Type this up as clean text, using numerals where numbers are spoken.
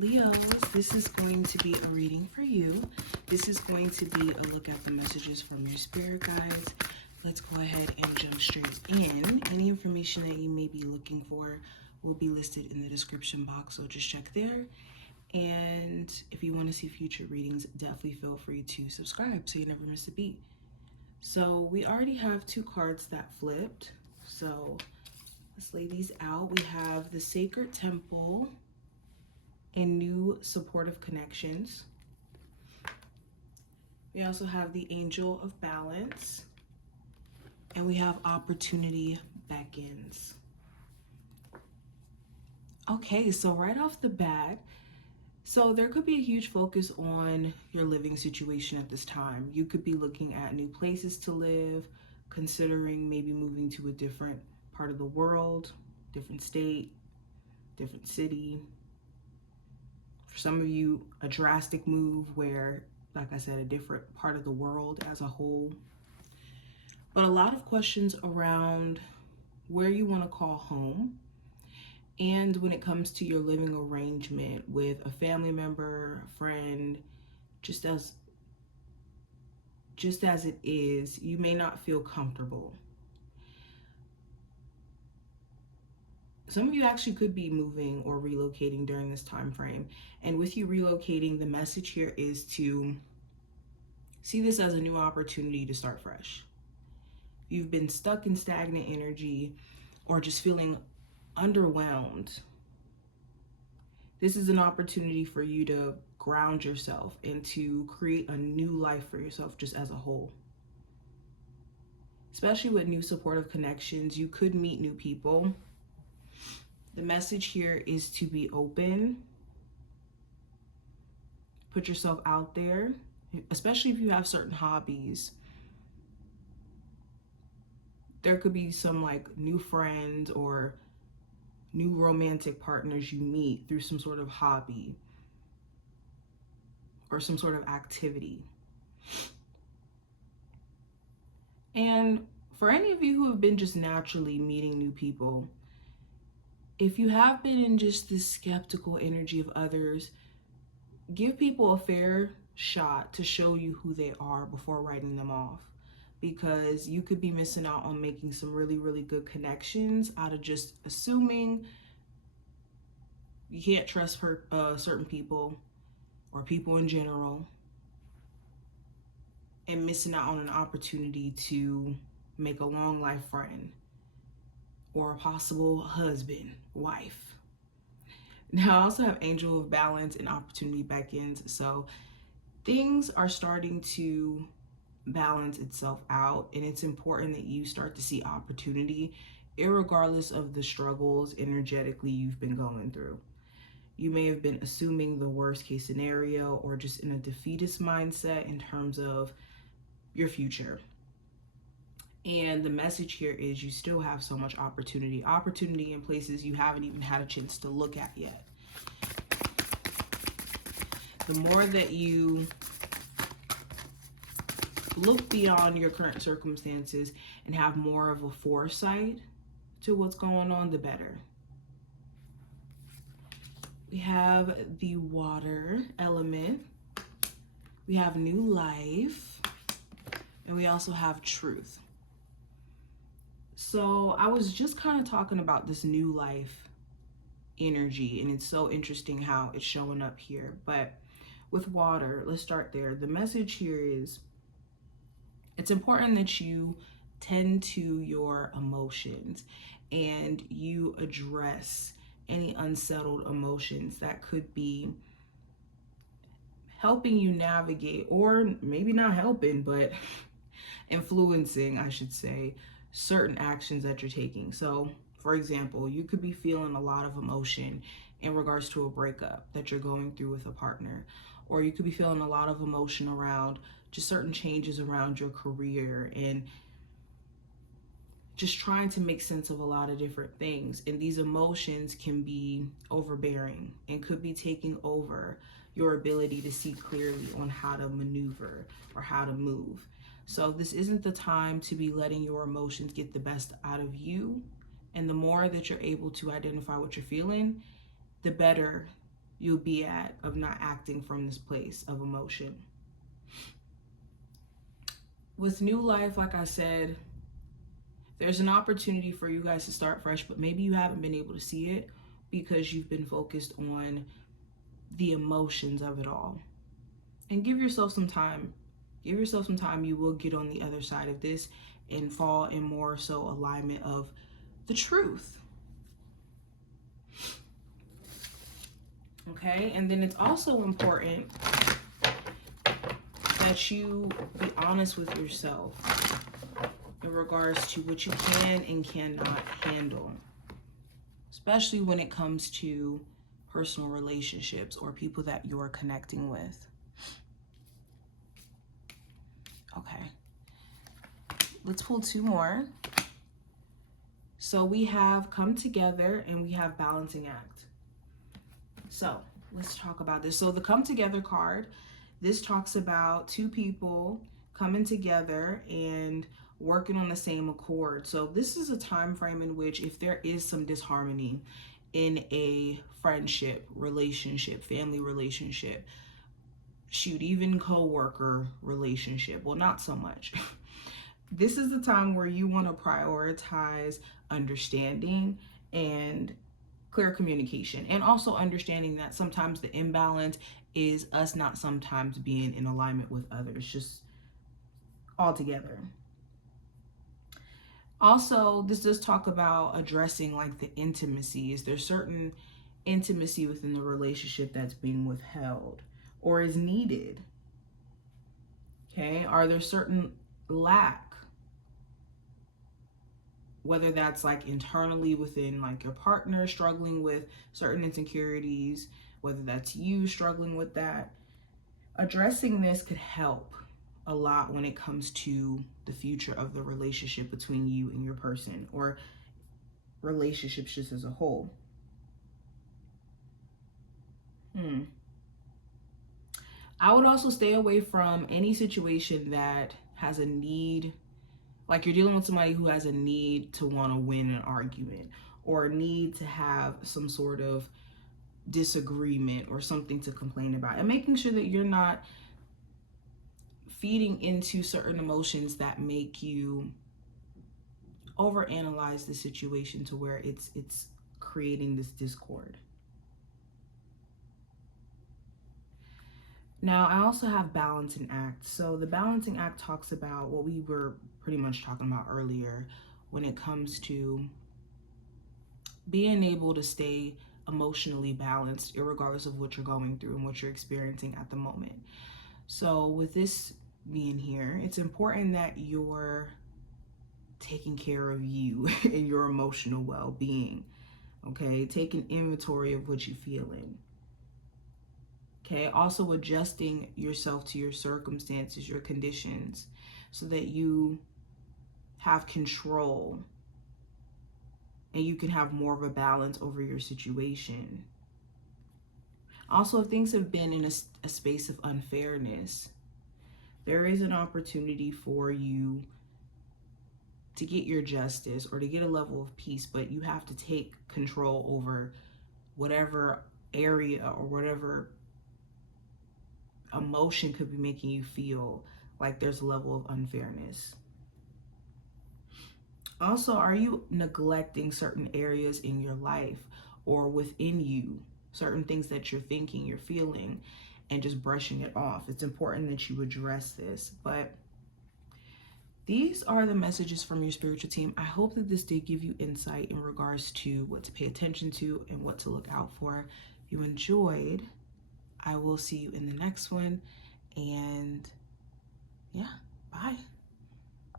Leos, this is going to be a reading for you. This is going to be a look at the messages from your spirit guides. Let's go ahead and jump straight in. Any information that you may be looking for will be listed in the description box, so just check there. And if you want to see future readings, definitely feel free to subscribe so you never miss a beat. So we already have two cards that flipped. So let's lay these out. We have the Sacred Temple and New Supportive Connections. We also have the Angel of Balance, and we have Opportunity Beckons. Okay, so right off the bat, so there could be a huge focus on your living situation at this time. You could be looking at new places to live, considering maybe moving to a different part of the world, different state, different city. For some of you, a drastic move where, like I said, a different part of the world as a whole. But a lot of questions around where you want to call home, and when it comes to your living arrangement with a family member, a friend, just as it is, you may not feel comfortable. Some of you actually could be moving or relocating during this time frame. And with you relocating, the message here is to see this as a new opportunity to start fresh. You've been stuck in stagnant energy or just feeling underwhelmed. This is an opportunity for you to ground yourself and to create a new life for yourself just as a whole. Especially with new supportive connections, you could meet new people. The message here is to be open. Put yourself out there, especially if you have certain hobbies. There could be some like new friends or new romantic partners you meet through some sort of hobby or some sort of activity. And for any of you who have been just naturally meeting new people, if you have been in just this skeptical energy of others, give people a fair shot to show you who they are before writing them off, because you could be missing out on making some really, really good connections out of just assuming you can't trust certain people or people in general, and missing out on an opportunity to make a long life friend or a possible husband, wife. Now I also have Angel of Balance and Opportunity Beckons. So things are starting to balance itself out, and it's important that you start to see opportunity irregardless of the struggles energetically you've been going through. You may have been assuming the worst case scenario or just in a defeatist mindset in terms of your future. And the message here is you still have so much opportunity in places you haven't even had a chance to look at yet. The more that you look beyond your current circumstances and have more of a foresight to what's going on, the better. We have the water element. We have new life. And we also have truth. So I was just kind of talking about this new life energy, and it's so interesting how it's showing up here. But with water, let's start there. The message here is it's important that you tend to your emotions and you address any unsettled emotions that could be helping you navigate, or maybe not helping, but influencing, I should say, certain actions that you're taking. So, for example, you could be feeling a lot of emotion in regards to a breakup that you're going through with a partner, or you could be feeling a lot of emotion around just certain changes around your career and just trying to make sense of a lot of different things. And these emotions can be overbearing and could be taking over your ability to see clearly on how to maneuver or how to move. So this isn't the time to be letting your emotions get the best out of you. And the more that you're able to identify what you're feeling, the better you'll be at of not acting from this place of emotion. With new life, like I said, there's an opportunity for you guys to start fresh, but maybe you haven't been able to see it because you've been focused on the emotions of it all. And give yourself some time. Give yourself some time. You will get on the other side of this and fall in more so alignment of the truth. Okay, and then it's also important that you be honest with yourself in regards to what you can and cannot handle, especially when it comes to personal relationships or people that you're connecting with. Okay, let's pull two more. So we have come together and we have balancing act. So let's talk about this. So the come together card, this talks about two people coming together and working on the same accord. So this is a time frame in which if there is some disharmony in a friendship, relationship, family relationship, shoot, even co-worker relationship, well, not so much. This is the time where you want to prioritize understanding and clear communication, and also understanding that sometimes the imbalance is us not sometimes being in alignment with others, just all together. Also, this does talk about addressing like the intimacy. Is there certain intimacy within the relationship that's being withheld or is needed? Okay, are there certain lack, whether that's like internally within like your partner struggling with certain insecurities, whether that's you struggling with that. Addressing this could help a lot when it comes to the future of the relationship between you and your person, or relationships just as a whole. I would also stay away from any situation that has a need, like you're dealing with somebody who has a need to want to win an argument or a need to have some sort of disagreement or something to complain about, and making sure that you're not feeding into certain emotions that make you overanalyze the situation to where it's creating this discord. Now, I also have balancing act. So the balancing act talks about what we were pretty much talking about earlier when it comes to being able to stay emotionally balanced regardless of what you're going through and what you're experiencing at the moment. So with this being here, it's important that you're taking care of you and your emotional well-being. Okay, take an inventory of what you're feeling. Okay, also adjusting yourself to your circumstances, your conditions, so that you have control and you can have more of a balance over your situation. Also, if things have been in a space of unfairness, there is an opportunity for you to get your justice or to get a level of peace, but you have to take control over whatever area or whatever emotion could be making you feel like there's a level of unfairness. Also, are you neglecting certain areas in your life or within you, certain things that you're thinking, you're feeling, and just brushing it off? It's important that you address this. But these are the messages from your spiritual team. I hope that this did give you insight in regards to what to pay attention to and what to look out for. If you enjoyed, I will see you in the next one. And yeah, bye.